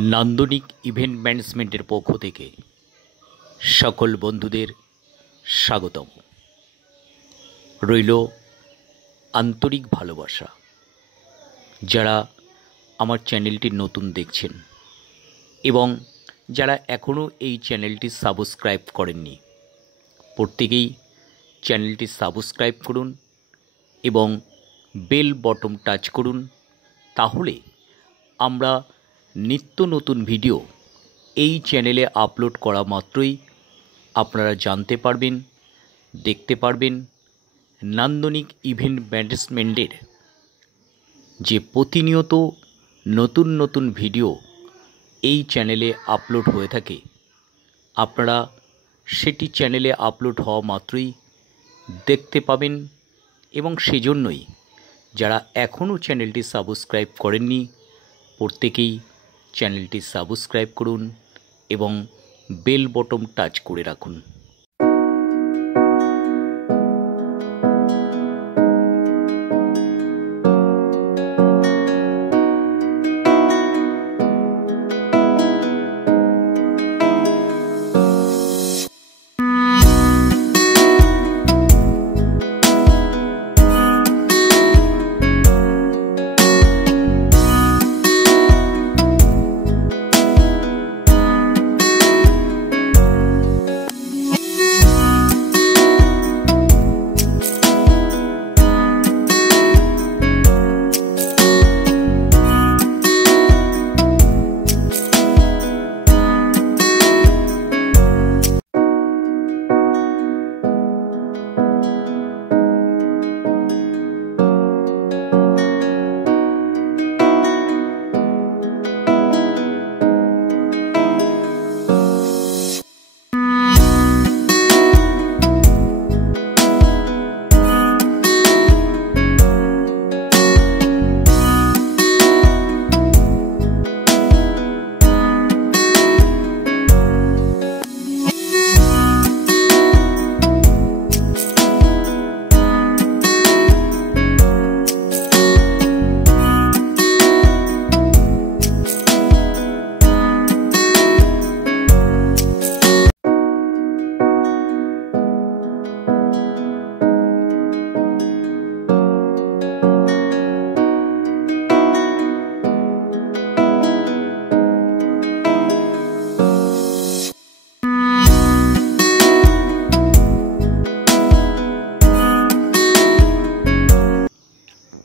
नान्दनिक event मैनेजमेंटेर पक्ष थेके सकल बंधुदेर स्वागतम रइल आंतरिक भालोबासा। जारा आमार चैनलटी नतून देखछेन एबं जारा एखोनो एई चैनलटी सबस्क्राइब करेननि प्रत्येकेई चैनलटी सबस्क्राइब करुन एबं बेल बटन टाच करुन, ताहले आमरा नित्य नतून भिडियो এই চ্যানেলে আপলোড করা মাত্রই আপনারা জানতে পারবেন, দেখতে পারবেন। নান্দনিক ইভেন্ট ম্যানেজমেন্টের যে প্রতিনিয়ত নতুন নতুন ভিডিও এই চ্যানেলে আপলোড হয়ে থাকে, আপনারা সেটি চ্যানেলে আপলোড হওয়া মাত্রই দেখতে পাবেন। এবং সেজন্যই যারা এখনও চ্যানেলটি সাবস্ক্রাইব করেননি প্রত্যেকেই চ্যানেলটি সাবস্ক্রাইব করুন এবং বেল বটন টাচ করে রাখুন।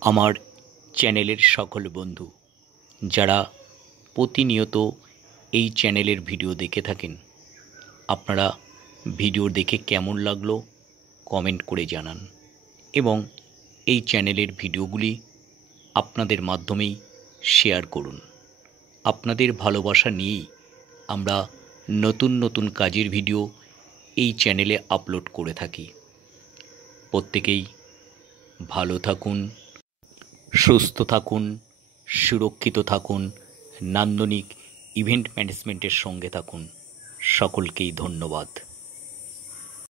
আমার চ্যানেলের সকল বন্ধু যারা প্রতিনিয়ত এই চ্যানেলের ভিডিও দেখে থাকেন, আপনারা ভিডিও দেখে কেমন লাগলো কমেন্ট করে জানান এবং এই চ্যানেলের ভিডিওগুলি আপনাদের মাধ্যমেই শেয়ার করুন। আপনাদের ভালোবাসা নিয়েই আমরা নতুন নতুন কাজের ভিডিও এই চ্যানেলে আপলোড করে থাকি। প্রত্যেকেই ভালো থাকুন, সুস্থ থাকুন, সুরক্ষিত থাকুন, নান্দনিক ইভেন্ট ম্যানেজমেন্টের সঙ্গে থাকুন। সকলকেই ধন্যবাদ।